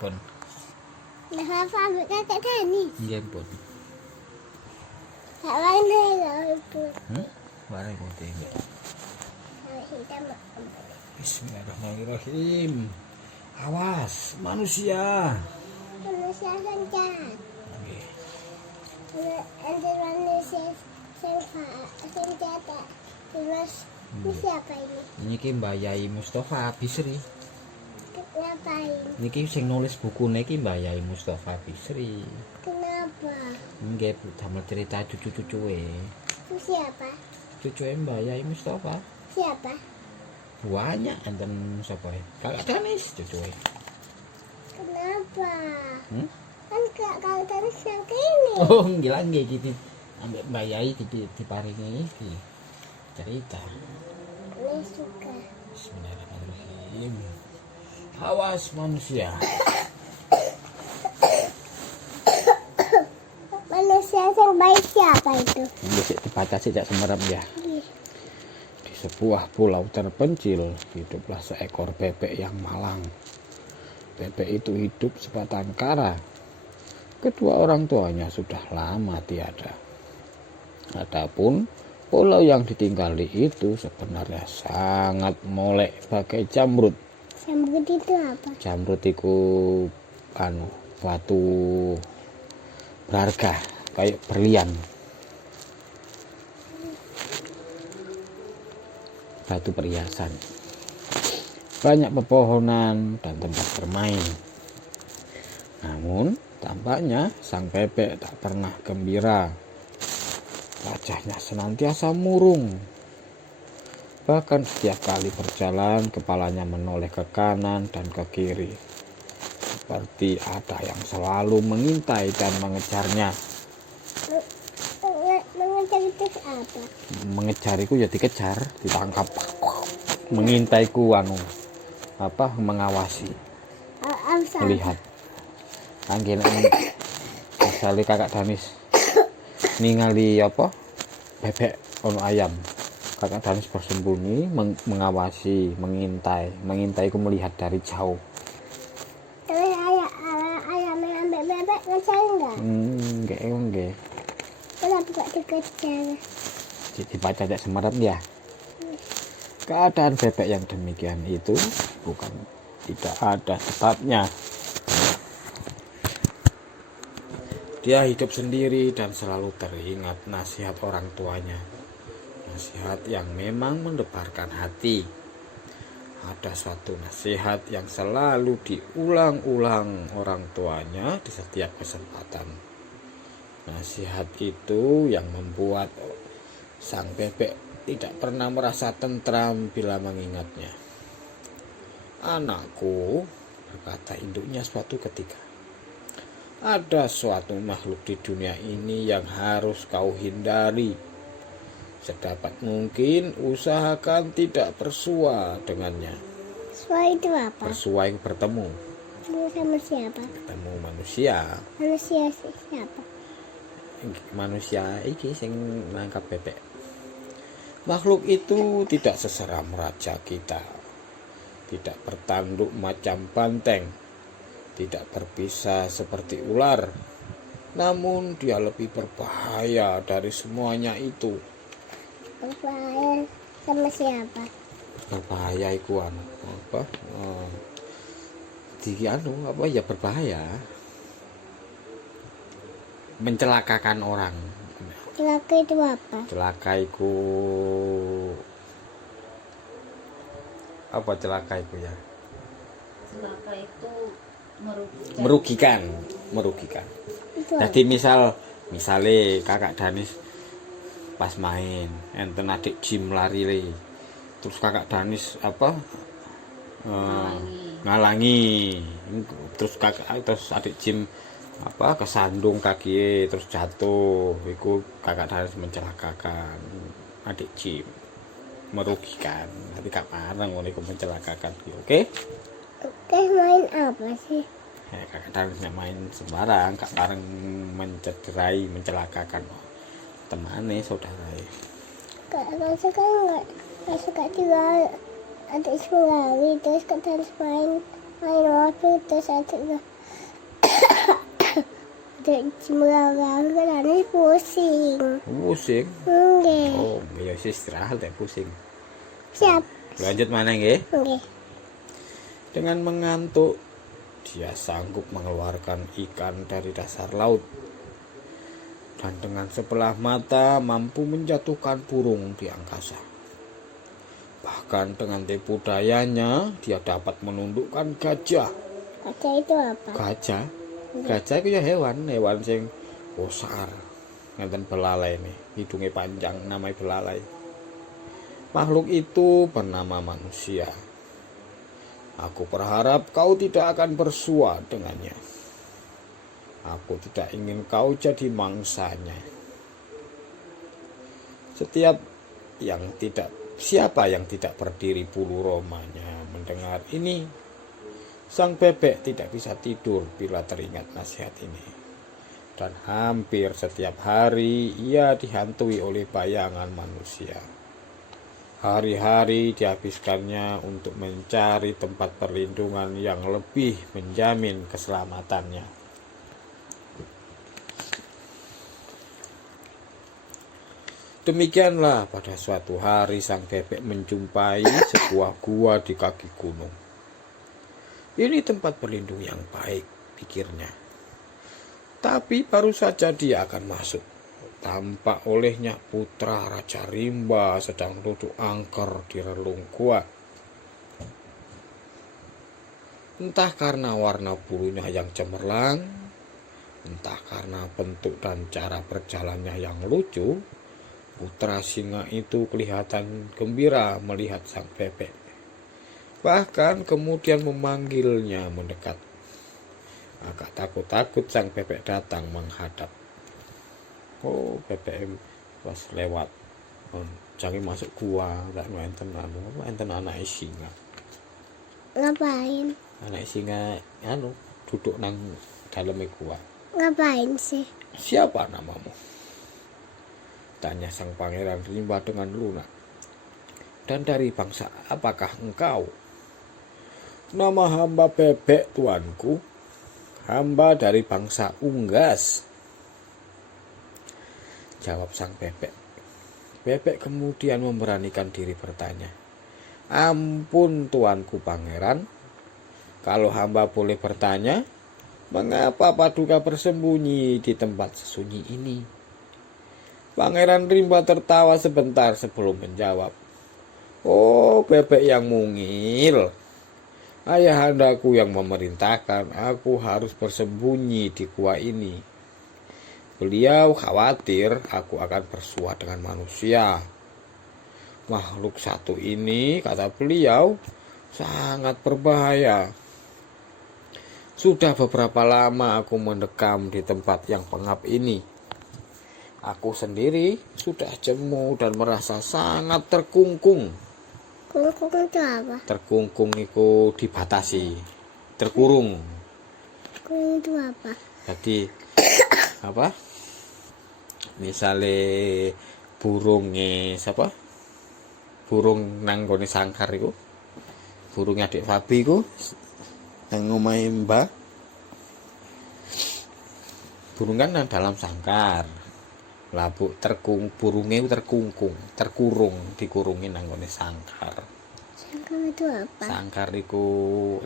Pun. Nah, apa ambil kakak Dani? Nggih pun. Kak mana itu? Warna putih nggih. Kalau hitam Bismillahirrahmanirrahim. Awas manusia. manusia senjat. Nggih. Ada manusia senjata. Terus ini siapa ini? Niki Mbak Yai Mustafa Bisri. Ngapain? Niki sing nulis bukune iki Mbak Yai Mustafa Bisri. Kenapa? Nggih damel cerita cucu-cucuke. Itu siapa? Cucuke Mbak Yai Mustafa. Siapa? Banyak enten sapa ya? Kakak Danis cucuke. Kenapa? Hmm? Kan kakak Danis yang ini. Oh, nggih lah nggih iki ambek Mbak Yai diparingi iki cerita. Ini suka. Bismillahirrahmanirrahim. Awas manusia. Manusia yang baik siapa itu? Bisa dibaca sejak semerap ya. Ih, Di sebuah pulau terpencil hiduplah seekor bebek yang malang. Bebek itu hidup sebatang kara. Kedua orang tuanya sudah lama tiada. Adapun pulau yang ditinggali itu sebenarnya sangat molek bagai jamrut. Sambrut itu apa? Jamrut itu batu berharga kayak berlian. Batu perhiasan. Banyak pepohonan dan tempat bermain. Namun tampaknya sang bebek tak pernah gembira. Wajahnya senantiasa murung. Bahkan setiap kali berjalan, kepalanya menoleh ke kanan dan ke kiri. Seperti ada yang selalu mengintai dan mengejarnya. Mengejar itu apa? Mengejariku ya dikejar, ditangkap. Mengintaiku mengawasi, Apa? melihat. Anggen misalnya kakak Danis ningali bebek ono ayam. Kakak Danis bersembunyi, mengawasi, mengintaiku melihat dari jauh. Terus ayam yang ambil bebek ngejar enggak? Enggak. Kenapa gak dikejar? Dibaca aja semerap ya. Keadaan bebek yang demikian itu bukan tidak ada sebabnya. Dia hidup sendiri dan selalu teringat nasihat orang tuanya. Nasihat yang memang mendebarkan hati. Ada suatu nasihat yang selalu diulang-ulang orang tuanya di setiap kesempatan. Nasihat itu yang membuat sang bebek tidak pernah merasa tentram bila mengingatnya. Anakku, berkata induknya suatu ketika, ada suatu makhluk di dunia ini yang harus kau hindari. Sedapat mungkin usahakan tidak bersua dengannya. Suara itu apa? Bersua itu bertemu. Sama siapa? Bertemu manusia. Manusia siapa? Manusia iki sing nangkap bebek. Makhluk itu tidak seseram raja kita. Tidak bertanduk macam banteng. Tidak berbisa seperti ular. Namun dia lebih berbahaya dari semuanya itu. Berbahaya sama siapa? Berbahaya itu berbahaya. Mencelakakan orang. Celaka itu apa? Celaka itu celaka itu ya? Celaka itu Merugikan. Itu Jadi misalnya kakak Danis pas main enten adik Jim lari terus kakak Danis ngalangi terus adik Jim kesandung kaki terus jatuh, itu kakak Danis mencelakakan adik Jim, merugikan. Tapi kak parang itu mencelakakan. Oke? Oke, main apa sih? Kakak Danis main sembarang, kak parang mencederai, mencelakakan temannya, saudaranya. Kakak suka nggak suka juga adik lari terus Kak Danis main Ayo kita satu. Ada pusing. Pusing. Nggih. Oh, ya wis istirahat ya pusing. Siap. Lanjut mana nggih? Nggih. Dengan mengantuk, dia sanggup mengeluarkan ikan dari dasar laut. Dan dengan sebelah mata mampu menjatuhkan burung di angkasa. Bahkan dengan tipu dayanya, dia dapat menundukkan gajah. Gajah itu apa? Gajah? Gajah itu ya hewan sing besar. Ngenten belalai nih, hidungnya panjang, namanya belalai. Makhluk itu bernama manusia. Aku berharap kau tidak akan bersua dengannya. Aku tidak ingin kau jadi mangsanya. Siapa yang tidak berdiri bulu romanya mendengar ini? Sang bebek tidak bisa tidur bila teringat nasihat ini. Dan hampir setiap hari ia dihantui oleh bayangan manusia. Hari-hari dihabiskannya untuk mencari tempat perlindungan yang lebih menjamin keselamatannya. Demikianlah pada suatu hari sang bebek menjumpai sebuah gua di kaki gunung. Ini tempat berlindung yang baik, pikirnya. Tapi baru saja dia akan masuk, tampak olehnya putra Raja Rimba sedang duduk angker di relung gua. Entah karena warna bulunya yang cemerlang, entah karena bentuk dan cara berjalannya yang lucu, putra singa itu kelihatan gembira melihat sang bebek. Bahkan kemudian memanggilnya mendekat. Agak takut-takut sang bebek datang menghadap. Oh, bebek pas lewat. Jangan masuk gua, tak enten anak singa. Ngapain? Anak singa duduk nang dalam gua. Ngapain sih? Siapa namamu? Tanya sang pangeran Rimba dengan lunak. Dan dari bangsa apakah engkau? Nama hamba bebek, tuanku. Hamba dari bangsa unggas. Jawab sang bebek. Bebek kemudian memberanikan diri bertanya. Ampun tuanku pangeran. Kalau hamba boleh bertanya, mengapa Paduka bersembunyi di tempat sesunyi ini? Pangeran Rimba tertawa sebentar sebelum menjawab. Oh, bebek yang mungil. Ayahandaku yang memerintahkan aku harus bersembunyi di gua ini. Beliau khawatir aku akan bersua dengan manusia. Makhluk satu ini, kata beliau, sangat berbahaya. Sudah beberapa lama aku mendekam di tempat yang pengap ini. Aku sendiri sudah jemu dan merasa sangat terkungkung. Kungkung itu apa? Terkungkung itu dibatasi, terkurung. Kungkung itu apa? Jadi apa? Misalnya burungnya siapa? Burung nang gone sangkar iku. Burung adik Fabi iku nang omahe Mbah. Burung kan nang dalam sangkar. Lah burungnya terkungkung, terkurung, dikurungin nang gone sangkar. Sangkar itu apa? Sangkar iku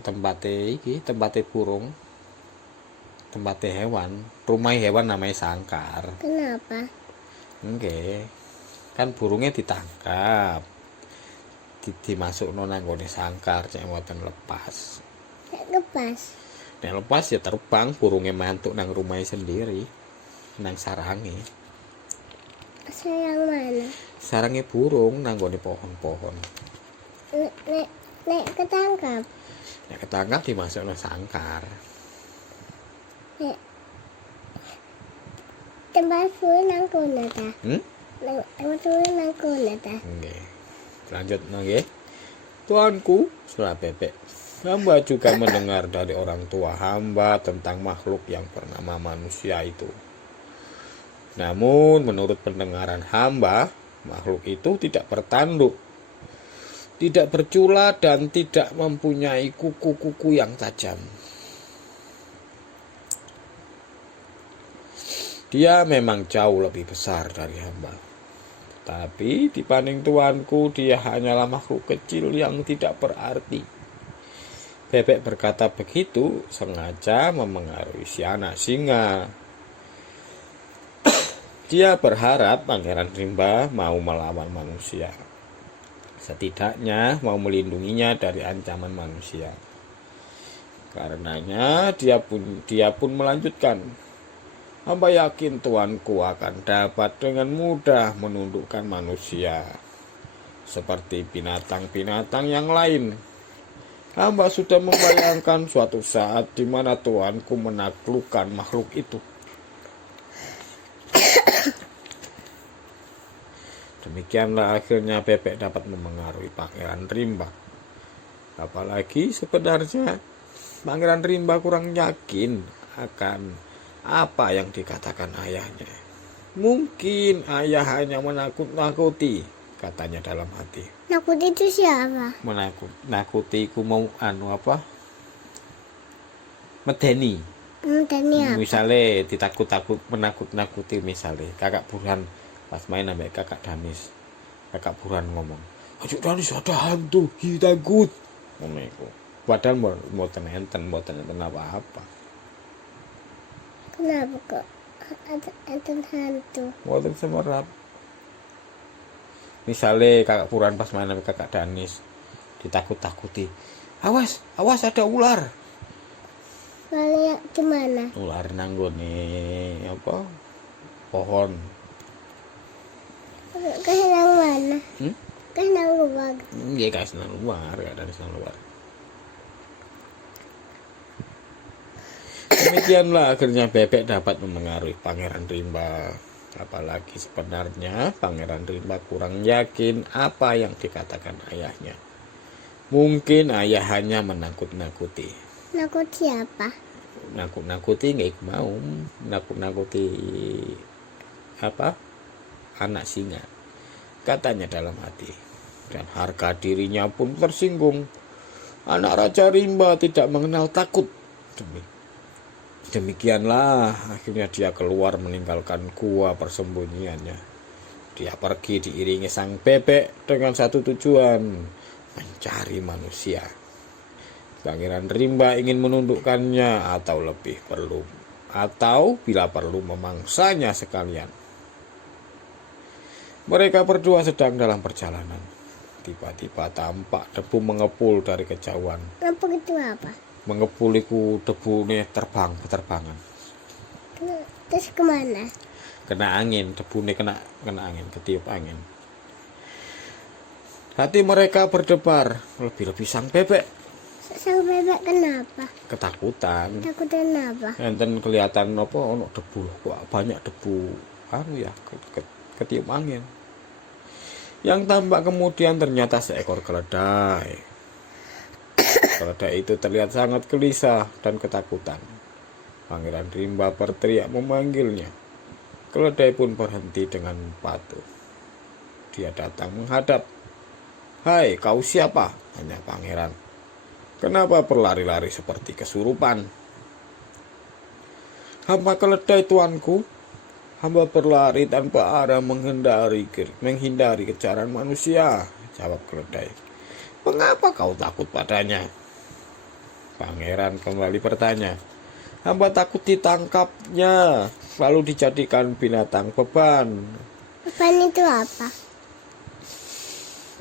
tempate burung. Tempatnya hewan, rumah hewan namanya sangkar. Kenapa? Oke, kan burungnya ditangkap, dimasuk nang nggone sangkar, cek mboten lepas. Lepas. Nek lepas ya terbang, burungnya mantuk nang rumahnya sendiri, nang sarange. Sayang mana? Sarange burung nang nggone pohon-pohon. Nek ketangkap. Nek ketangkap dimasuk nang sangkar. Tempat full nang kono ta. Tempat full nang kono ta. Nggih. Lanjut nggih. Tuanku, suara bebek. Hamba juga mendengar dari orang tua hamba tentang makhluk yang bernama manusia itu. Namun menurut pendengaran hamba, makhluk itu tidak bertanduk. tidak bercula dan tidak mempunyai kuku-kuku yang tajam. Dia memang jauh lebih besar dari hamba. Tapi dibanding tuanku, dia hanyalah makhluk kecil yang tidak berarti. Bebek berkata begitu sengaja memengaruhi si anak singa. Dia berharap Pangeran Rimba mau melawan manusia. Setidaknya mau melindunginya dari ancaman manusia. Karenanya dia pun melanjutkan. Hamba yakin tuanku akan dapat dengan mudah menundukkan manusia. Seperti binatang-binatang yang lain. Hamba sudah membayangkan suatu saat di mana tuanku menaklukkan makhluk itu. Demikianlah akhirnya bebek dapat memengaruhi Pangeran Rimba. Apalagi sebenarnya Pangeran Rimba kurang yakin akan apa yang dikatakan ayahnya. Mungkin ayah hanya menakut-nakuti, katanya dalam hati. Nakut itu siapa? Nakuti ku mau medeni. Tani apa? Misalnya ditakut-takut, menakut-nakuti misalnya kakak Burhan pas main sampai kakak Danis. Kakak Burhan ngomong, "Ajuk Danis ada hantu, takut." Ngono iku. Padahal mboten enten apa-apa. Kenapa kok ada hantu? Mboten semerap. Misalnya kakak Burhan pas main sampai kakak Danis ditakut-takuti. Awas ada ular. Lihat gimana? Ular nanggone pohon. Kasih nang mana? Kasih nang luar. Iya kasih nang luar, gak dari nang luar. Demikianlah akhirnya bebek dapat memengaruhi Pangeran Rimba. Apalagi sebenarnya Pangeran Rimba kurang yakin apa yang dikatakan ayahnya. Mungkin ayah hanya menakut-nakuti. Nakut siapa? Nakut-nakuti nggak mau. Nakut-nakuti anak singa, katanya dalam hati. Dan harga dirinya pun tersinggung. Anak Raja Rimba tidak mengenal takut. Demikianlah akhirnya dia keluar meninggalkan gua persembunyiannya. Dia pergi diiringi sang bebek dengan satu tujuan, mencari manusia. Pangeran Rimba ingin menundukkannya atau bila perlu memangsanya sekalian. Mereka berdua sedang dalam perjalanan. Tiba-tiba tampak debu mengepul dari kejauhan. Lampu itu apa? Mengepul itu debu nih berterbangan. Terus kemana? Kena angin, debu nih kena angin, ketiup angin. Hati mereka berdebar, lebih-lebih sang bebek. Sang bebek kenapa? Ketakutan. Takutan apa? Enten kelihatan ono debu, kok banyak debu ketiup angin. Yang tampak kemudian ternyata seekor keledai. Keledai itu terlihat sangat gelisah dan ketakutan. Pangeran Rimba berteriak memanggilnya. Keledai pun berhenti dengan patuh. Dia datang menghadap. "Hai, kau siapa?" tanya pangeran. "Kenapa berlari-lari seperti kesurupan?" "Hamba keledai, tuanku. Hamba berlari tanpa arah menghindari kejaran manusia," jawab keledai. "Mengapa kau takut padanya?" Pangeran kembali bertanya. "Hamba takut ditangkapnya, lalu dijadikan binatang beban." Beban itu apa?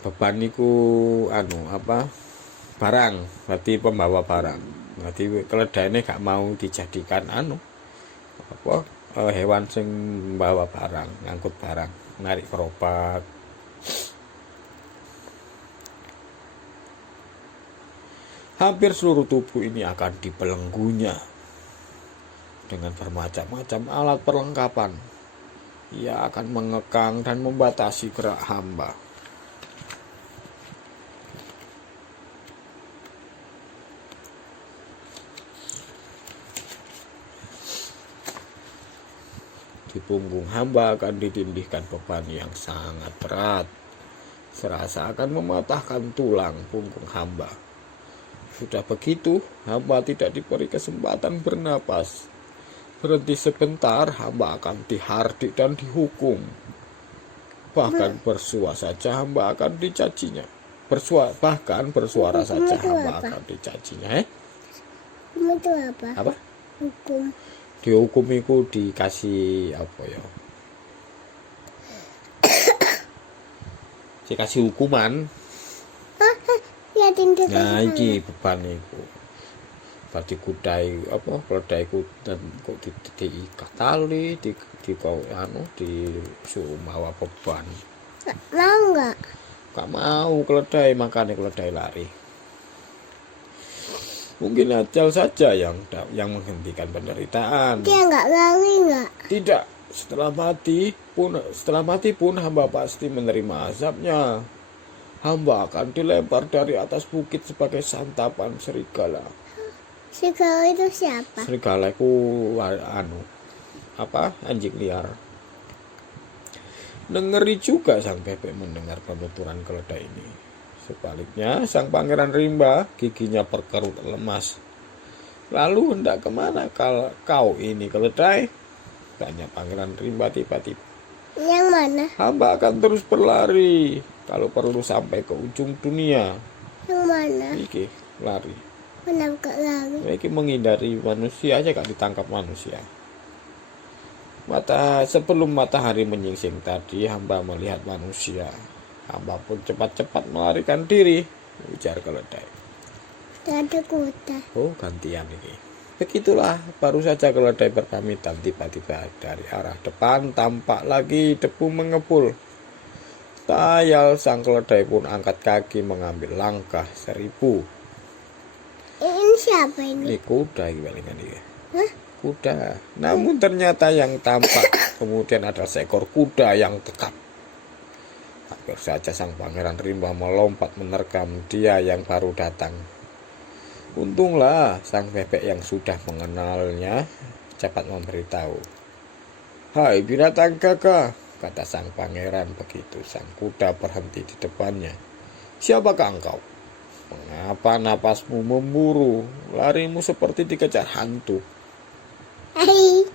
Beban itu barang, berarti pembawa barang. Berarti keledai ini gak mau dijadikan hewan sing membawa barang, ngangkut barang, narik gerobak. Hampir seluruh tubuh ini akan dibelenggunya dengan bermacam-macam alat perlengkapan. Ia akan mengekang dan membatasi gerak hamba. Di punggung hamba akan ditindihkan beban yang sangat berat. serasa akan mematahkan tulang punggung hamba. Sudah begitu, hamba tidak diberi kesempatan bernapas. Berhenti sebentar, hamba akan dihardik dan dihukum. Bahkan bersuara saja hamba akan dicacinya. Bahkan bersuara saja hamba akan dicacinya. Hukum itu apa? Apa? Hukum. Dihukum itu dikasih apa ya? Dikasih hukuman. Ya tindak. Nah, iki beban iku. Berarti kudai apa? Keledai ku dan kok diikat tali, di kau anu disuruh mawa beban. Mau nggak? Gak mau keledai, makanya keledai lari. Mungkin ajal saja yang menghentikan penderitaan. Dia nggak lari nggak? Tidak, setelah mati pun hamba pasti menerima azabnya. Hamba akan dilempar dari atas bukit sebagai santapan serigala. Serigala itu siapa? Serigala itu anjing liar. Ngeri juga sang bebek mendengar penuturan keledai ini. Sebaliknya, sang pangeran rimba giginya berkerut lemas. Lalu hendak kemana kalau kau ini keledai? Tanya pangeran rimba tiba-tiba. Yang mana? Hamba akan terus berlari. Kalau perlu sampai ke ujung dunia. Yang mana? Iki lari. Kenapa lari? Iki menghindari manusia aja gak ditangkap manusia. Sebelum matahari menyingsing tadi, hamba melihat manusia. Hamba pun cepat-cepat melarikan diri, ujar keledai. Ada kuda. Oh, gantian ini. Begitulah, baru saja keledai berpamitan, tiba-tiba dari arah depan tampak lagi debu mengepul. Tayal sang keledai pun angkat kaki mengambil langkah 1000. Ini siapa ini? Ini kuda palingan ini. Hah? Kuda. Namun ternyata yang tampak kemudian ada seekor kuda yang tekap. Hampir saja sang pangeran rimba melompat menerkam dia yang baru datang. Untunglah sang bebek yang sudah mengenalnya cepat memberitahu. Hai binatang gagah, kata sang pangeran begitu sang kuda berhenti di depannya. Siapakah engkau? Mengapa napasmu memburu? Larimu seperti dikejar hantu. Hai.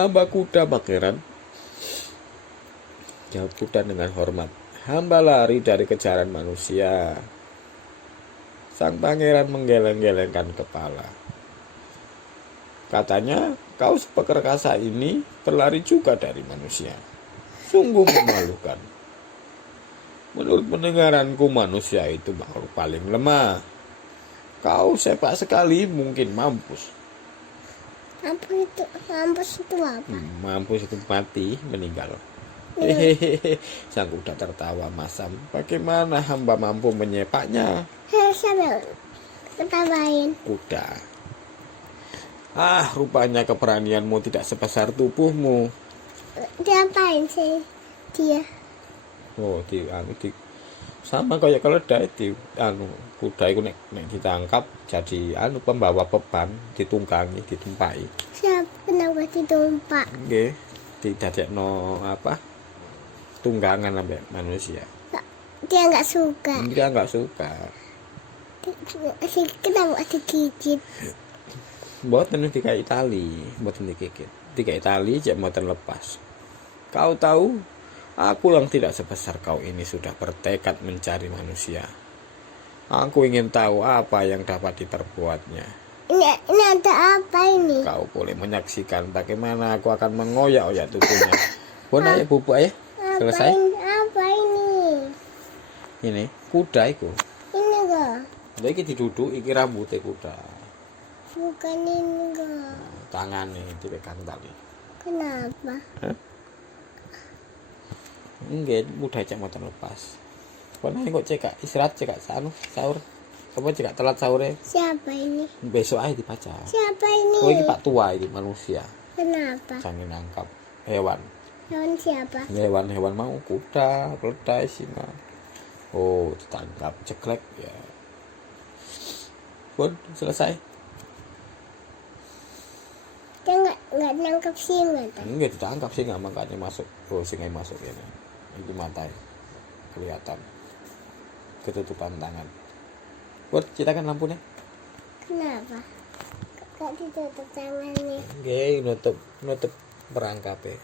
Hamba kuda pangeran, jawab kuda dengan hormat. Hamba lari dari kejaran manusia. Sang pangeran menggeleng-gelengkan kepala. Katanya, kau seperkasa ini berlari juga dari manusia. Sungguh memalukan. Menurut pendengaranku manusia itu makhluk paling lemah. Kau sepak sekali mungkin mampus. Mampus itu apa? Mampus itu mati, meninggal. Hehehe, sang kuda tertawa masam. Bagaimana hamba mampu menyepaknya? Siapa ketawain? Kuda. Rupanya keberanianmu tidak sebesar tubuhmu. Diapain sih dia? Oh, sama kayak keledai kuda itu nek ditangkap jadi pembawa beban, ditunggangi, ditumpai. Siapa kenapa ditumpak? Nggih, didadekno tunggangan sampai manusia. Dia nggak suka. Dia nggak suka. Kenapa digigit? Mboten dikai tali, mboten digigit. Dikai tali jek mboten lepas. Kau tahu, aku yang tidak sebesar kau ini sudah bertekad mencari manusia. Aku ingin tahu apa yang dapat diperbuatnya. Ini ada apa ini? Kau boleh menyaksikan bagaimana aku akan mengoyak-oyak tubuhnya. Bona ya bubuk ya. Selesai. Apa ini? Ini kuda itu. Ini enggak? Iki diduduk, iki rambutnya kuda. Bukan ini enggak. Tangannya dipegang tali. Kenapa? Enggak, mudah cek motor lepas. Bona kok cekak istirahat cekak sahur. Apa cekak telat sahurnya? Siapa ini? Besok aja dibaca. Siapa ini? Oh, ini Pak Tua ini manusia. Kenapa? Jangan nangkap hewan. Hewan siapa? Hewan mau kuda, keledai, singa. Oh, ditangkap ceklek ya. Pun selesai. Dia nggak nangkap singa. Enggak ditangkap singa makanya masuk. Oh, singa masuk ini. Itu matai. kelihatan ketutupan tangan. Buat citakan lampunya. Kenapa? Kok ditutup tangannya? Oke, nutup perangkapnya.